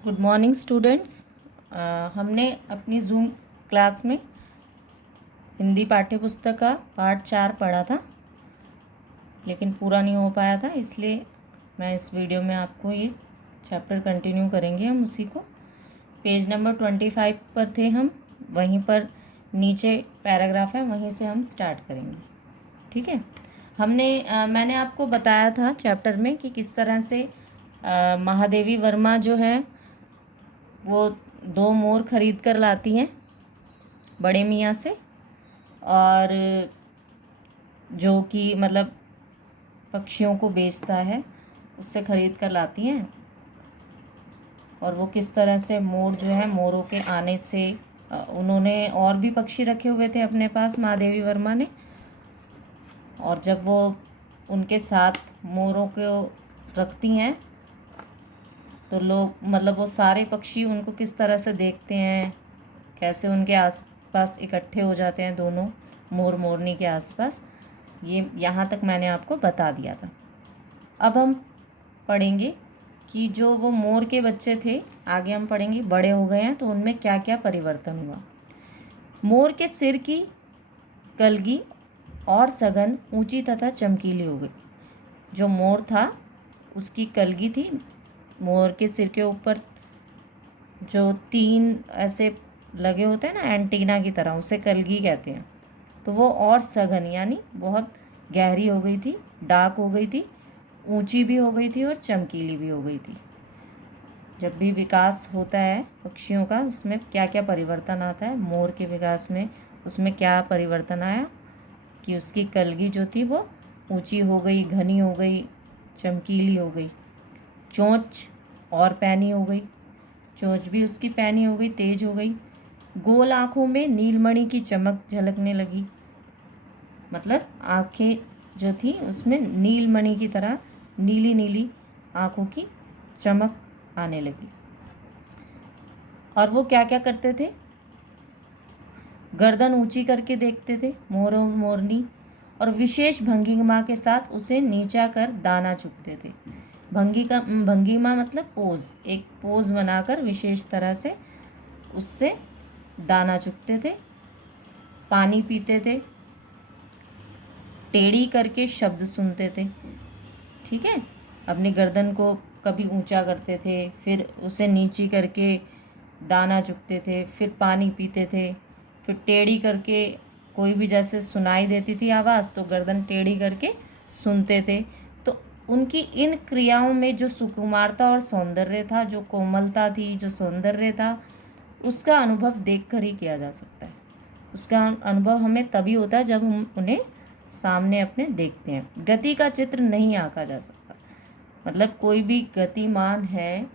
Good morning students. हमने अपनी zoom class में हिंदी पाठ्य पुस्तक का पार्ट 4 पढ़ा था, लेकिन पूरा नहीं हो पाया था, इसलिए मैं इस वीडियो में आपको ये चैप्टर कंटिन्यू करेंगे। हम उसी को पेज नंबर 25 पर थे हम, वहीं पर नीचे पैराग्राफ है, वहीं से हम स्टार्ट करेंगे। ठीक है। मैंने आपको बताया था चैप्टर में कि किस तरह से महादेवी वर्मा जो है वो 2 मोर खरीद कर लाती हैं बड़े मियाँ से, और जो कि मतलब पक्षियों को बेचता है उससे ख़रीद कर लाती हैं। और वो किस तरह से मोर जो है, मोरों के आने से उन्होंने और भी पक्षी रखे हुए थे अपने पास महादेवी वर्मा ने, और जब वो उनके साथ मोरों को रखती हैं तो लोग मतलब वो सारे पक्षी उनको किस तरह से देखते हैं, कैसे उनके आसपास इकट्ठे हो जाते हैं दोनों मोर मोरनी के आसपास, ये यहाँ तक मैंने आपको बता दिया था। अब हम पढ़ेंगे कि जो वो मोर के बच्चे थे, आगे हम पढ़ेंगे बड़े हो गए हैं तो उनमें क्या क्या परिवर्तन हुआ। मोर के सिर की कलगी और सघन, ऊंची तथा चमकीली हो गई। जो मोर था उसकी कलगी थी, मोर के सिर के ऊपर जो 3 ऐसे लगे होते हैं ना एंटीना की तरह, उसे कलगी कहते हैं। तो वो और सघन यानी बहुत गहरी हो गई थी, डार्क हो गई थी, ऊंची भी हो गई थी और चमकीली भी हो गई थी। जब भी विकास होता है पक्षियों का, उसमें क्या क्या परिवर्तन आता है, मोर के विकास में उसमें क्या परिवर्तन आया कि उसकी कलगी जो थी वो ऊंची हो गई, घनी हो गई, चमकीली हो गई। चोंच और पैनी हो गई, चोंच भी उसकी पैनी हो गई, तेज हो गई। गोल आँखों में नीलमणि की चमक झलकने लगी, मतलब आँखें जो थी उसमें नीलमणि की तरह नीली नीली आँखों की चमक आने लगी। और वो क्या क्या करते थे, गर्दन ऊंची करके देखते थे मोर और मोरनी, और विशेष भंगिमा के साथ उसे नीचा कर दाना चुगते थे। भंगिमा मतलब पोज, एक पोज बनाकर विशेष तरह से उससे दाना चुगते थे। पानी पीते थे, टेढ़ी करके शब्द सुनते थे। ठीक है, अपनी गर्दन को कभी ऊंचा करते थे, फिर उसे नीची करके दाना चुगते थे, फिर पानी पीते थे, फिर टेढ़ी करके कोई भी जैसे सुनाई देती थी आवाज़ तो गर्दन टेढ़ी करके सुनते थे। तो उनकी इन क्रियाओं में जो सुकुमारता और सौंदर्य था, जो कोमलता थी, जो सौंदर्य था, उसका अनुभव देखकर ही किया जा सकता है। उसका अनुभव हमें तभी होता है जब हम उन्हें सामने अपने देखते हैं। गति का चित्र नहीं आंका जा सकता, मतलब कोई भी गतिमान है,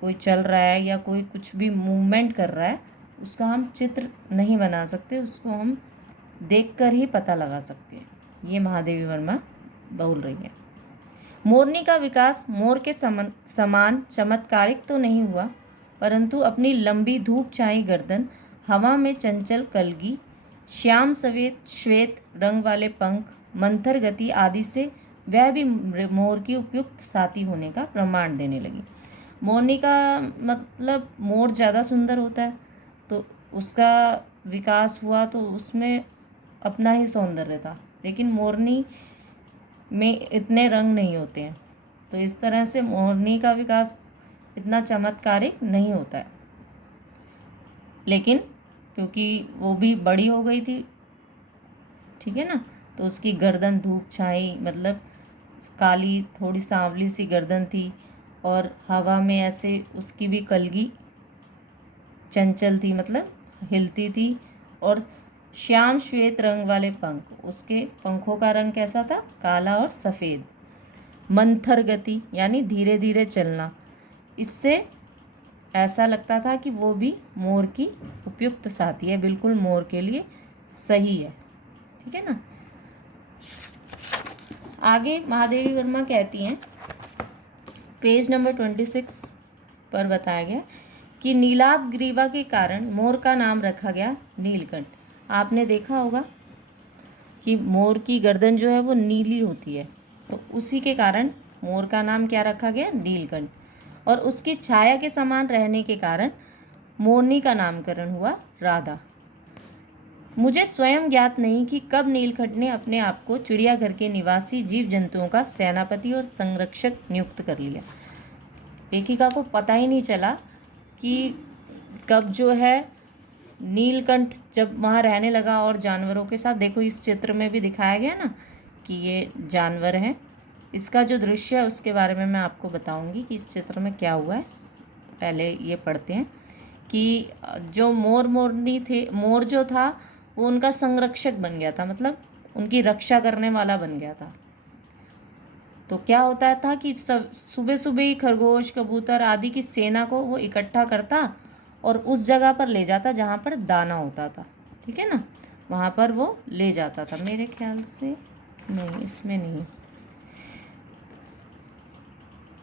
कोई चल रहा है या कोई कुछ भी मूवमेंट कर रहा है, उसका हम चित्र नहीं बना सकते, उसको हम देखकर ही पता लगा सकते हैं। ये महादेवी वर्मा बोल रही है। मोरनी का विकास मोर के समान चमत्कारिक तो नहीं हुआ, परंतु अपनी लंबी धूप छाई गर्दन, हवा में चंचल कलगी, श्याम सफेद श्वेत रंग वाले पंख, मंथर गति आदि से वह भी मोर की उपयुक्त साथी होने का प्रमाण देने लगी। मोरनी का मतलब मोर ज़्यादा सुंदर होता है, तो उसका विकास हुआ तो उसमें अपना ही सौंदर्य था, लेकिन मोरनी में इतने रंग नहीं होते हैं, तो इस तरह से मोरनी का विकास इतना चमत्कारिक नहीं होता है। लेकिन क्योंकि वो भी बड़ी हो गई थी, ठीक है ना, तो उसकी गर्दन धूप छाई मतलब काली थोड़ी सांवली सी गर्दन थी, और हवा में ऐसे उसकी भी कलगी चंचल थी, मतलब हिलती थी, और श्याम श्वेत रंग वाले पंख, उसके पंखों का रंग कैसा था, काला और सफ़ेद। मंथर गति यानी धीरे धीरे चलना, इससे ऐसा लगता था कि वो भी मोर की उपयुक्त साथी है, बिल्कुल मोर के लिए सही है। ठीक है ना। आगे महादेवी वर्मा कहती हैं, पेज नंबर 26 पर बताया गया कि नीलाभ ग्रीवा के कारण मोर का नाम रखा गया नीलकंठ। आपने देखा होगा कि मोर की गर्दन जो है वो नीली होती है, तो उसी के कारण मोर का नाम क्या रखा गया, नीलकंठ। और उसकी छाया के समान रहने के कारण मोरनी का नामकरण हुआ राधा। मुझे स्वयं ज्ञात नहीं कि कब नीलकंठ ने अपने आप को चिड़ियाघर के निवासी जीव जंतुओं का सेनापति और संरक्षक नियुक्त कर लिया। लेखिका को पता ही नहीं चला कि कब जो है नीलकंठ जब वहाँ रहने लगा और जानवरों के साथ। देखो इस चित्र में भी दिखाया गया ना कि ये जानवर हैं। इसका जो दृश्य है उसके बारे में मैं आपको बताऊंगी कि इस चित्र में क्या हुआ है। पहले ये पढ़ते हैं कि जो मोरनी थे, मोर जो था वो उनका संरक्षक बन गया था, मतलब उनकी रक्षा करने वाला बन गया था। तो क्या होता था कि सब सुबह सुबह ही खरगोश, कबूतर आदि की सेना को वो इकट्ठा करता और उस जगह पर ले जाता जहाँ पर दाना होता था। ठीक है ना, वहाँ पर वो ले जाता था। मेरे ख्याल से नहीं, इसमें नहीं।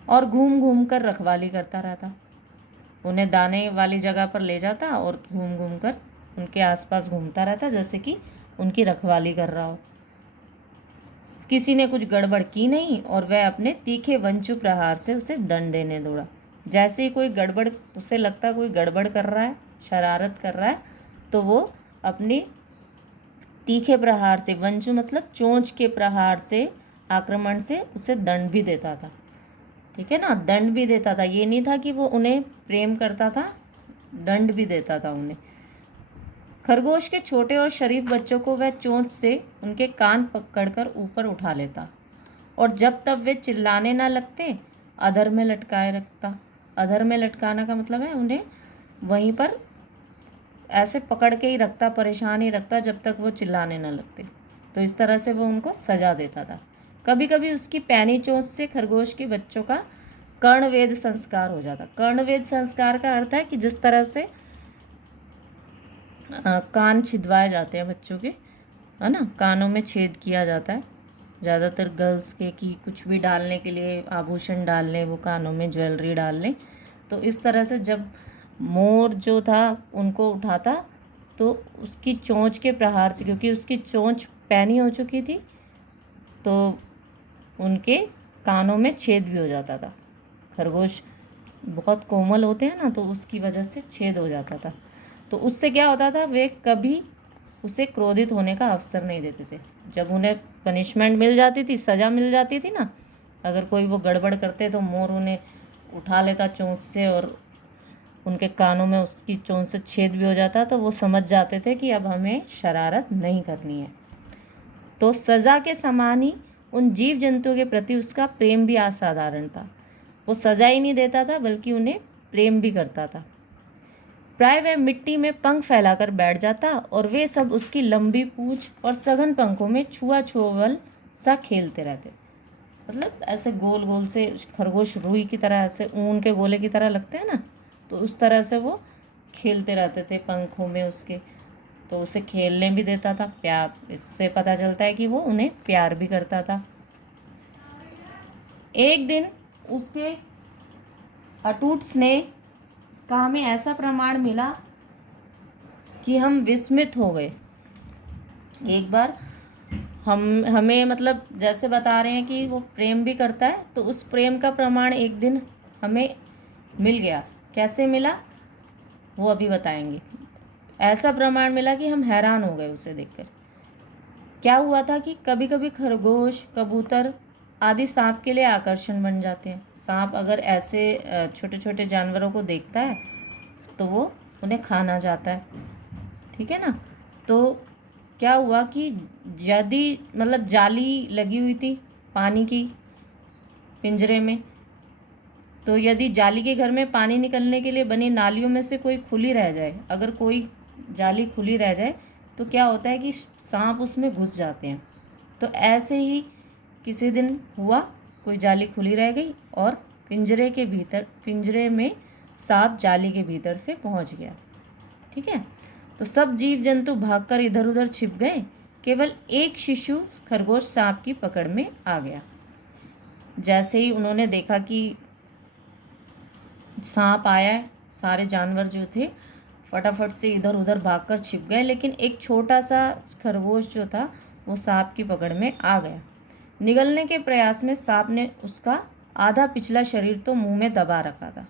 और घूम घूम कर रखवाली करता रहता, उन्हें दाने वाली जगह पर ले जाता और घूम घूम कर उनके आसपास घूमता रहता, जैसे कि उनकी रखवाली कर रहा हो। किसी ने कुछ गड़बड़ की नहीं और वह अपने तीखे वंचु प्रहार से उसे दंड देने दौड़ा। जैसे ही कोई गड़बड़, उसे लगता कोई गड़बड़ कर रहा है, शरारत कर रहा है, तो वो अपनी तीखे प्रहार से, वंचु मतलब चोंच के प्रहार से, आक्रमण से उसे दंड भी देता था। ठीक है ना, दंड भी देता था। ये नहीं था कि वो उन्हें प्रेम करता था, दंड भी देता था उन्हें। खरगोश के छोटे और शरीफ बच्चों को वह चोंच से उनके कान पकड़कर ऊपर उठा लेता और जब तब वे चिल्लाने ना लगते अधर में लटकाए रखता। अधर में लटकाना का मतलब है उन्हें वहीं पर ऐसे पकड़ के ही रखता, परेशान ही रखता जब तक वो चिल्लाने ना लगते। तो इस तरह से वो उनको सजा देता था। कभी कभी उसकी पैनी चोंच से खरगोश के बच्चों का कर्णवेद संस्कार हो जाता। कर्णवेद संस्कार का अर्थ है कि जिस तरह से कान छिदवाए जाते हैं बच्चों के, है ना, कानों में छेद किया जाता है ज़्यादातर गर्ल्स के, कि कुछ भी डालने के लिए, आभूषण डाल लें, वो कानों में ज्वेलरी डाल लें। तो इस तरह से जब मोर जो था उनको उठाता तो उसकी चोंच के प्रहार से, क्योंकि उसकी चोंच पैनी हो चुकी थी, तो उनके कानों में छेद भी हो जाता था। खरगोश बहुत कोमल होते हैं ना, तो उसकी वजह से छेद हो जाता था। तो उससे क्या होता था, वे कभी उसे क्रोधित होने का अवसर नहीं देते थे। जब उन्हें पनिशमेंट मिल जाती थी, सज़ा मिल जाती थी ना, अगर कोई वो गड़बड़ करते तो मोर उन्हें उठा लेता चोंच से और उनके कानों में उसकी चोंच से छेद भी हो जाता, तो वो समझ जाते थे कि अब हमें शरारत नहीं करनी है। तो सज़ा के समान ही उन जीव जंतुओं के प्रति उसका प्रेम भी असाधारण था। वो सज़ा ही नहीं देता था बल्कि उन्हें प्रेम भी करता था। प्राय वह मिट्टी में पंख फैलाकर बैठ जाता और वे सब उसकी लंबी पूंछ और सघन पंखों में छुआ छुअल सा खेलते रहते। मतलब ऐसे गोल गोल से खरगोश रुई की तरह, ऐसे ऊन के गोले की तरह लगते हैं ना, तो उस तरह से वो खेलते रहते थे पंखों में उसके। तो उसे खेलने भी देता था, प्यार, इससे पता चलता है कि वो उन्हें प्यार भी करता था। एक दिन उसके अटूट स्नेह का हमें ऐसा प्रमाण मिला कि हम विस्मित हो गए। एक बार हमें मतलब जैसे बता रहे हैं कि वो प्रेम भी करता है, तो उस प्रेम का प्रमाण एक दिन हमें मिल गया। कैसे मिला वो अभी बताएंगे। ऐसा प्रमाण मिला कि हम हैरान हो गए उसे देखकर। क्या हुआ था कि कभी कभी खरगोश, कबूतर आदि सांप के लिए आकर्षण बन जाते हैं। सांप अगर ऐसे छोटे छोटे जानवरों को देखता है तो वो उन्हें खाना चाहता है। ठीक है ना, तो क्या हुआ कि यदि मतलब जाली लगी हुई थी पानी की पिंजरे में, तो यदि जाली के घर में पानी निकलने के लिए बनी नालियों में से कोई खुली रह जाए, अगर कोई जाली खुली रह जाए तो क्या होता है कि सांप उसमें घुस जाते हैं। तो ऐसे ही किसी दिन हुआ, कोई जाली खुली रह गई और पिंजरे में सांप जाली के भीतर से पहुंच गया। ठीक है, तो सब जीव जंतु भागकर इधर उधर छिप गए। केवल एक शिशु खरगोश सांप की पकड़ में आ गया। जैसे ही उन्होंने देखा कि सांप आया है, सारे जानवर जो थे फटाफट से इधर उधर भागकर छिप गए, लेकिन एक छोटा सा खरगोश जो था वो सांप की पकड़ में आ गया। निगलने के प्रयास में सांप ने उसका आधा पिछला शरीर तो मुंह में दबा रखा था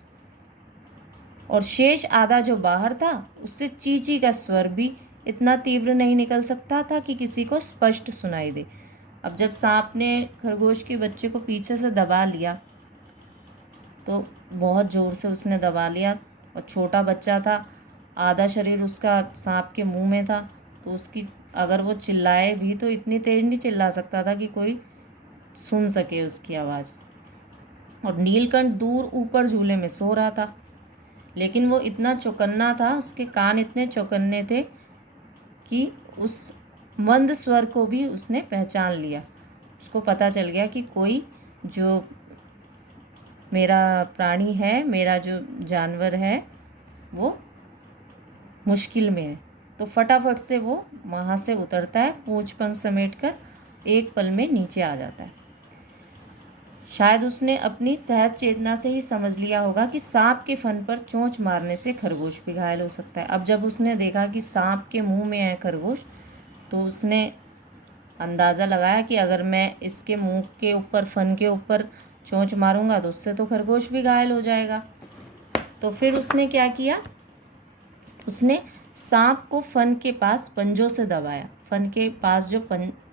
और शेष आधा जो बाहर था उससे चींची का स्वर भी इतना तीव्र नहीं निकल सकता था कि किसी को स्पष्ट सुनाई दे। अब जब सांप ने खरगोश के बच्चे को पीछे से दबा लिया तो बहुत ज़ोर से उसने दबा लिया और छोटा बच्चा था, आधा शरीर उसका सांप के मुंह में था, तो उसकी अगर वो चिल्लाए भी तो इतनी तेज़ नहीं चिल्ला सकता था कि कोई सुन सके उसकी आवाज़। और नीलकंठ दूर ऊपर झूले में सो रहा था, लेकिन वो इतना चौकन्ना था, उसके कान इतने चौकन्ने थे कि उस मंद स्वर को भी उसने पहचान लिया। उसको पता चल गया कि कोई जो मेरा प्राणी है, मेरा जो जानवर है, वो मुश्किल में है। तो फटाफट से वो वहाँ से उतरता है, पूंछ पंख समेट कर एक पल में नीचे आ जाता है। शायद उसने अपनी सहज चेतना से ही समझ लिया होगा कि सांप के फन पर चोंच मारने से खरगोश भी घायल हो सकता है। अब जब उसने देखा कि सांप के मुंह में है खरगोश, तो उसने अंदाज़ा लगाया कि अगर मैं इसके मुंह के ऊपर, फन के ऊपर चोंच मारूंगा तो उससे तो खरगोश भी घायल हो जाएगा। तो फिर उसने क्या किया, उसने सांप को फन के पास पंजों से दबाया। फन के पास जो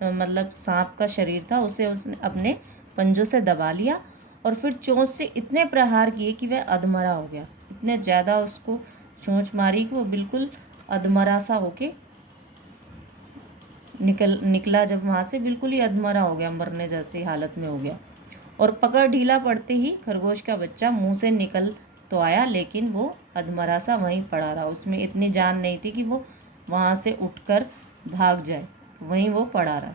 मतलब सांप का शरीर था उसे उसने अपने पंजों से दबा लिया और फिर चोंच से इतने प्रहार किए कि वह अधमरा हो गया। इतने ज़्यादा उसको चोंच मारी कि वो बिल्कुल अधमरा सा होके निकला। जब वहाँ से बिल्कुल ही अधमरा हो गया, मरने जैसी हालत में हो गया। और पकड़ ढीला पड़ते ही खरगोश का बच्चा मुंह से निकल तो आया, लेकिन वो अधमरा सा वहीं पड़ा रहा। उसमें इतनी जान नहीं थी कि वो वहाँ से उठकर भाग जाए, तो वहीं वो पड़ा रहा।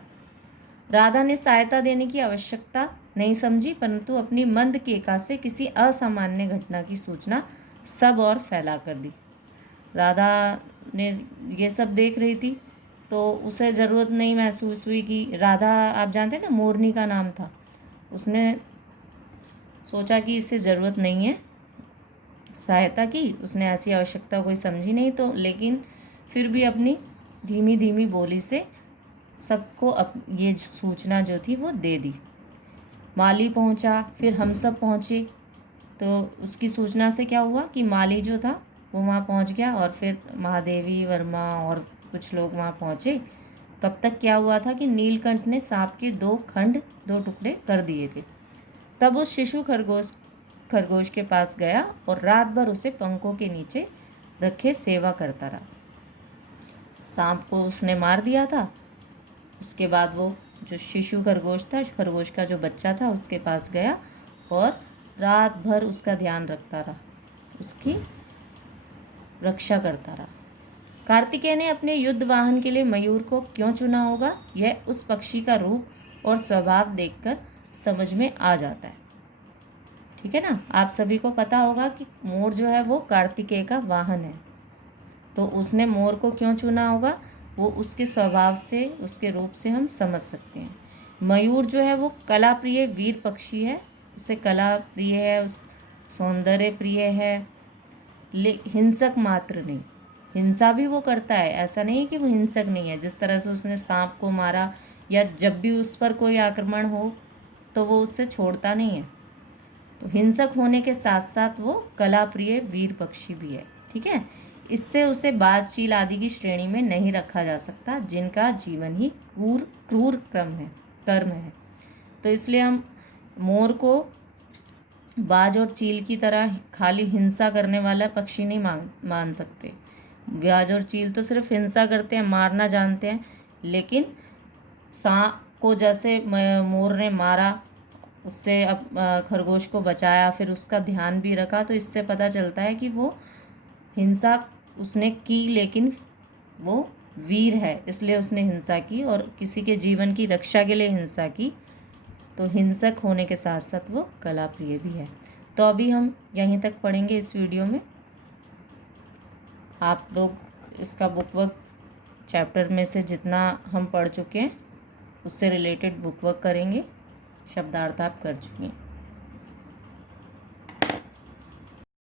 राधा ने सहायता देने की आवश्यकता नहीं समझी, परंतु अपनी मंद केका से किसी असामान्य घटना की सूचना सब और फैला कर दी। राधा ने ये सब देख रही थी, तो उसे ज़रूरत नहीं महसूस हुई कि राधा, आप जानते हैं ना, मोरनी का नाम था। उसने सोचा कि इससे ज़रूरत नहीं है सहायता की, उसने ऐसी आवश्यकता कोई समझी नहीं। तो लेकिन फिर भी अपनी धीमी धीमी बोली से सबको ये सूचना जो थी वो दे दी। माली पहुंचा, फिर हम सब पहुँचे। तो उसकी सूचना से क्या हुआ कि माली जो था वो वहाँ पहुँच गया और फिर महादेवी वर्मा और कुछ लोग वहाँ पहुँचे। तब तक क्या हुआ था कि नीलकंठ ने सांप के 2 टुकड़े कर दिए थे। तब उस शिशु खरगोश के पास गया और रात भर उसे पंखों के नीचे रखे सेवा करता रहा। सांप को उसने मार दिया था। उसके बाद वो जो शिशु खरगोश था, खरगोश का जो बच्चा था, उसके पास गया और रात भर उसका ध्यान रखता रहा, उसकी रक्षा करता रहा। कार्तिकेय ने अपने युद्ध वाहन के लिए मयूर को क्यों चुना होगा, यह उस पक्षी का रूप और स्वभाव देखकर समझ में आ जाता है। ठीक है ना। आप सभी को पता होगा कि मोर जो है वो कार्तिकेय का वाहन है, तो उसने मोर को क्यों चुना होगा, वो उसके स्वभाव से, उसके रूप से हम समझ सकते हैं। मयूर जो है वो कला प्रिय वीर पक्षी है, उसे कला प्रिय है, उस सौंदर्य प्रिय है, हिंसक मात्र नहीं। हिंसा भी वो करता है, ऐसा नहीं है कि वो हिंसक नहीं है। जिस तरह से उसने सांप को मारा, या जब भी उस पर कोई आक्रमण हो तो वो उससे छोड़ता नहीं है। तो हिंसक होने के साथ साथ वो कला प्रिय वीर पक्षी भी है। ठीक है। इससे उसे बाज, चील आदि की श्रेणी में नहीं रखा जा सकता, जिनका जीवन ही क्रूर कर्म है। तो इसलिए हम मोर को बाज और चील की तरह खाली हिंसा करने वाला पक्षी नहीं मान सकते। बाज और चील तो सिर्फ हिंसा करते हैं, मारना जानते हैं, लेकिन सांप को जैसे मोर ने मारा, उससे अब खरगोश को बचाया, फिर उसका ध्यान भी रखा, तो इससे पता चलता है कि वो हिंसा उसने की, लेकिन वो वीर है, इसलिए उसने हिंसा की और किसी के जीवन की रक्षा के लिए हिंसा की। तो हिंसक होने के साथ साथ वो कला प्रिय भी है। तो अभी हम यहीं तक पढ़ेंगे इस वीडियो में। आप लोग इसका बुकवर्क चैप्टर में से जितना हम पढ़ चुके हैं उससे रिलेटेड बुकवर्क करेंगे, शब्दार्थ आप कर चुके हैं।